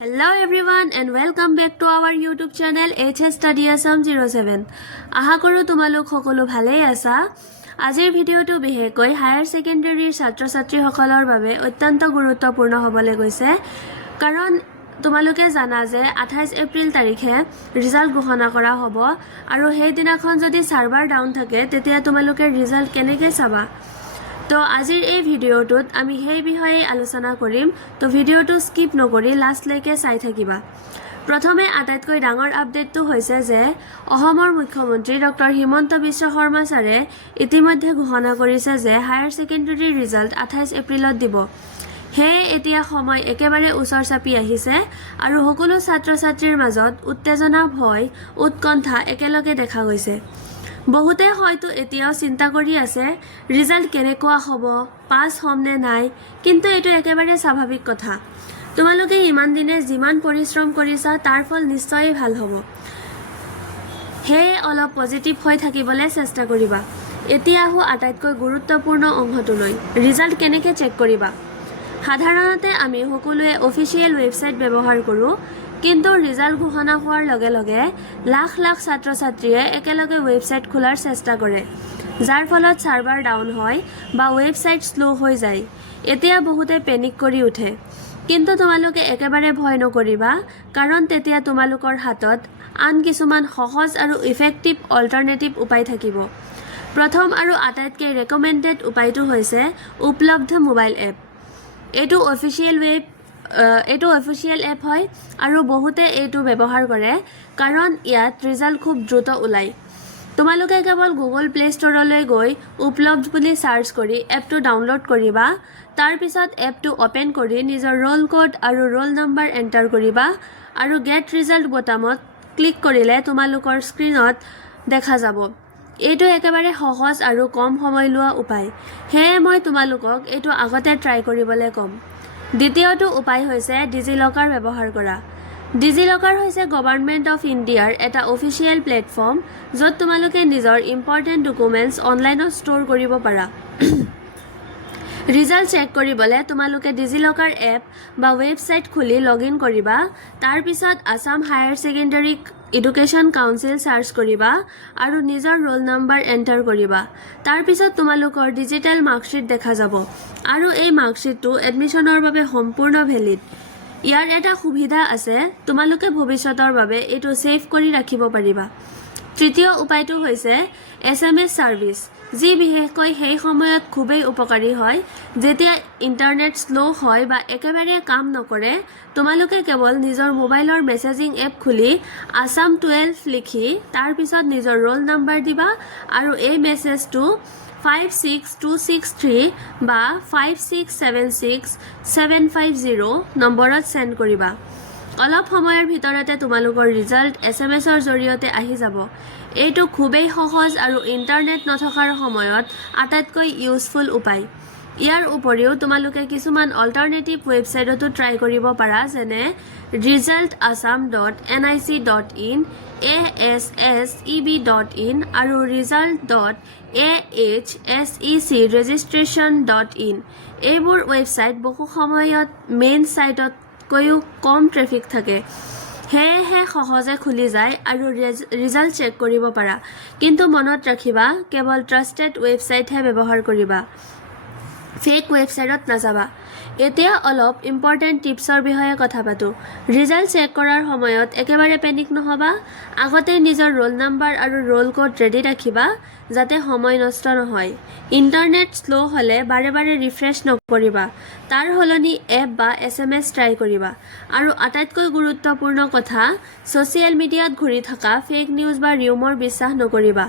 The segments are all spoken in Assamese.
Hello everyone and welcome back to our YouTube channel HS Study Assam 07. আশা কৰো তোমালোক সকলো ভালেই আছা। আজিৰ ভিডিওটো বিশেষকৈ হায়াৰ সেকেন্ডাৰীৰ ছাত্ৰ-ছাত্ৰীসকলৰ বাবে অত্যন্ত গুৰুত্বপূৰ্ণ হ'বলৈ গৈছে কাৰণ তোমালোকে জানা যে 28 এপ্ৰিল তাৰিখে ৰিজাল্ট ঘোষণা কৰা হ'ব আৰু সেই দিনাখন যদি সাৰ্ভাৰ ডাউন থাকে তেতিয়া তোমালোকে ৰিজাল্ট কেনেকৈ চাবা। তো আজিৰ এই ভিডিওটোত আমি সেই বিষয়ে আলোচনা কৰিম। তো ভিডিওটো স্কিপ নকৰি লাষ্টলৈকে চাই থাকিবা। প্ৰথমে আটাইতকৈ ডাঙৰ আপডেটটো হৈছে যে অসমৰ মুখ্যমন্ত্ৰী ডক্টৰ হিমন্ত বিশ্ব শৰ্মা ছাৰে ইতিমধ্যে ঘোষণা কৰিছে যে হায়াৰ সেকেন্ডাৰীৰ ৰিজাল্ট 28 এপ্ৰিলত দিব। হে এতিয়া সময় একেবাৰে ওচৰ চাপি আহিছে আৰু সকলো ছাত্ৰ-ছাত্ৰীৰ মাজত উত্তেজনা ভয় উৎকণ্ঠা একেলগে দেখা গৈছে। বহুতে হয়তো এতিয়াও চিন্তা কৰি আছে ৰিজাল্ট কেনেকুৱা হ'ব, পাছ হ'ম নে নাই, কিন্তু এইটো একেবাৰে স্বাভাৱিক কথা। তোমালোকে ইমান দিনে যিমান পৰিশ্ৰম কৰিছা তাৰ ফল নিশ্চয় ভাল হ'ব। হে অলপ পজিটিভ হৈ থাকিবলৈ চেষ্টা কৰিবা। এতিয়া আহো আটাইতকৈ গুৰুত্বপূৰ্ণ অংশটোলৈ, ৰিজাল্ট কেনেকৈ চেক কৰিবা। সাধাৰণতে আমি সকলোৱে অফিচিয়েল ৱেবছাইট ব্যৱহাৰ কৰোঁ, কিন্তু ৰিজাল্ট ঘোষণা হোৱাৰ লগে লগে লাখ লাখ ছাত্ৰ-ছাত্ৰীয়ে একেলগে ৱেবছাইট খোলাৰ চেষ্টা কৰে, যাৰ ফলত সাৰ্ভাৰ ডাউন হয় বা ৱেবছাইট স্লো হৈ যায়। এতিয়া বহুতে পেনিক কৰি উঠে, কিন্তু তোমালোকে একেবাৰে ভয় নকৰিবা কাৰণ তেতিয়া তোমালোকৰ হাতত আন কিছুমান সহজ আৰু ইফেক্টিভ অল্টাৰনেটিভ উপায় থাকিব। প্ৰথম আৰু আটাইতকৈ ৰেকমেণ্ডেড উপায়টো হৈছে উপলব্ধ মোবাইল এপ। এইটো অফিচিয়েল এপ হয় আৰু বহুতে এইটো ব্যৱহাৰ কৰে কাৰণ ইয়াত ৰিজাল্ট খুব দ্ৰুত ওলায়। তোমালোকে কেৱল গুগল প্লে ষ্ট'ৰলৈ গৈ উপলব্ধ বুলি চাৰ্চ কৰি এপটো ডাউনলোড কৰিবা। তাৰপিছত এপটো অ'পেন কৰি নিজৰ ৰোল কোড আৰু ৰোল নম্বৰ এণ্টাৰ কৰিবা আৰু গেট ৰিজাল্ট বুটামত ক্লিক কৰিলে তোমালোকৰ স্ক্ৰীনত দেখা যাব। এইটো একেবাৰে সহজ আৰু কম সময় লোৱা উপায়, সেয়ে মই তোমালোকক এইটো আগতে ট্ৰাই কৰিবলৈ ক'ম। দ্বিতীয়টো উপায় হৈছে ডিজিলকাৰ ব্যৱহাৰ কৰা। ডিজিলকাৰ হৈছে গভৰ্ণমেণ্ট অফ ইণ্ডিয়াৰ এটা অফিচিয়েল প্লেটফৰ্ম য'ত তোমালোকে নিজৰ ইম্পৰ্টেণ্ট ডকুমেণ্টছ অনলাইনত ষ্ট'ৰ কৰিব পাৰা। ৰিজাল্ট চেক কৰিবলৈ তোমালোকে ডিজিলকাৰ এপ বা ৱেবছাইট খুলি লগ ইন কৰিবা। তাৰপিছত Assam higher secondary education council search কৰিবা আৰু নিজৰ ৰোল নম্বৰ এণ্টাৰ কৰিবা। তাৰপিছত তোমালোকৰ ডিজিটেল মাৰ্কশ্বিট দেখা যাব আৰু এই মাৰ্কশ্বিটটো এডমিশ্যনৰ বাবে সম্পূৰ্ণ ভেলিড। ইয়াৰ এটা সুবিধা আছে, তোমালোকে ভৱিষ্যতৰ বাবে এইটো ছেভ কৰি ৰাখিব পাৰিবা। তৃতীয় উপায়টো হৈছে SMS ছাৰ্ভিচ, যি বিশেষকৈ সেই সময়ত খুবেই উপকাৰী হয় যেতিয়া ইণ্টাৰনেট শ্ল' হয় বা একেবাৰে কাম নকৰে। তোমালোকে কেৱল নিজৰ মোবাইলৰ মেছেজিং এপ খুলি আছাম 12 লিখি তাৰপিছত নিজৰ ৰোল নম্বৰ দিবা আৰু এই মেছেজটো 56263 বা 5676750 নম্বৰত চেণ্ড কৰিবা। অলপ সময়ৰ ভিতৰতে তোমালোকৰ ৰিজাল্ট SMS-ৰ জৰিয়তে আহি যাব। এইটো খুবেই সহজ আৰু ইণ্টাৰনেট নথকাৰ সময়ত আটাইতকৈ ইউজফুল উপায়। ইয়াৰ উপৰিও তোমালোকে কিছুমান অল্টাৰনেটিভ ৱেবছাইটতো ট্ৰাই কৰিব পাৰা, যেনে result.assam.nic.in, ASSEB.in আৰু result.ahsec.registration.in। এইবোৰ ৱেবছাইট বহু সময়ত মেইন ছাইটতকৈও কম ট্ৰেফিক থাকে, সেয়েহে সহজে খুলি যায় আৰু ৰিজাল্ট চেক কৰিব পাৰা। কিন্তু মনত ৰাখিবা, কেৱল ট্ৰাষ্টেড ৱেবছাইটহে ব্যৱহাৰ কৰিবা, ফেক ৱেবছাইটত নাযাবা। এতিয়া অলপ ইম্পৰ্টেণ্ট টিপছৰ বিষয়ে কথা পাতোঁ। ৰিজাল্ট চেক কৰাৰ সময়ত একেবাৰে পেনিক নহ'বা। আগতে নিজৰ ৰোল নম্বৰ আৰু ৰোল কোড ৰেডি ৰাখিবা যাতে সময় নষ্ট নহয়। ইণ্টাৰনেট শ্ল' হ'লে বাৰে বাৰে ৰিফ্ৰেছ নকৰিবা, তাৰ সলনি এপ বা SMS ট্ৰাই কৰিবা। আৰু আটাইতকৈ গুৰুত্বপূৰ্ণ কথা, ছ'চিয়েল মিডিয়াত ঘূৰি থকা ফেক নিউজ বা ৰিউমৰ বিশ্বাস নকৰিবা,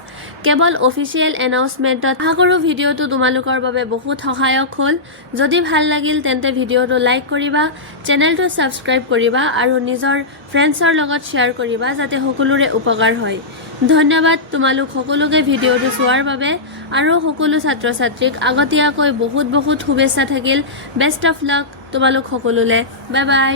কেৱল অফিচিয়েল এনাউন্সমেণ্টত। আশা কৰোঁ ভিডিঅ'টো তোমালোকৰ বাবে বহুত সহায়ক হ'ল। যদি ভাল লাগিল তেন্তে ভিডিঅ'টো লাইক কৰিবা, চেনেলটো ছাবস্ক্ৰাইব কৰিবা আৰু নিজৰ ফ্ৰেণ্ডছৰ লগত শ্বেয়াৰ কৰিবা যাতে সকলোৰে উপকাৰ হয়। ধন্যবাদ তোমালোক সকলোকে ভিডিঅ'টো চোৱাৰ বাবে আৰু সকলো ছাত্ৰ-ছাত্ৰীক আগতীয়াকৈ বহুত বহুত শুভেচ্ছা থাকিল। বেষ্ট অফ লাক তোমালোক সকলোলৈ। Bye bye.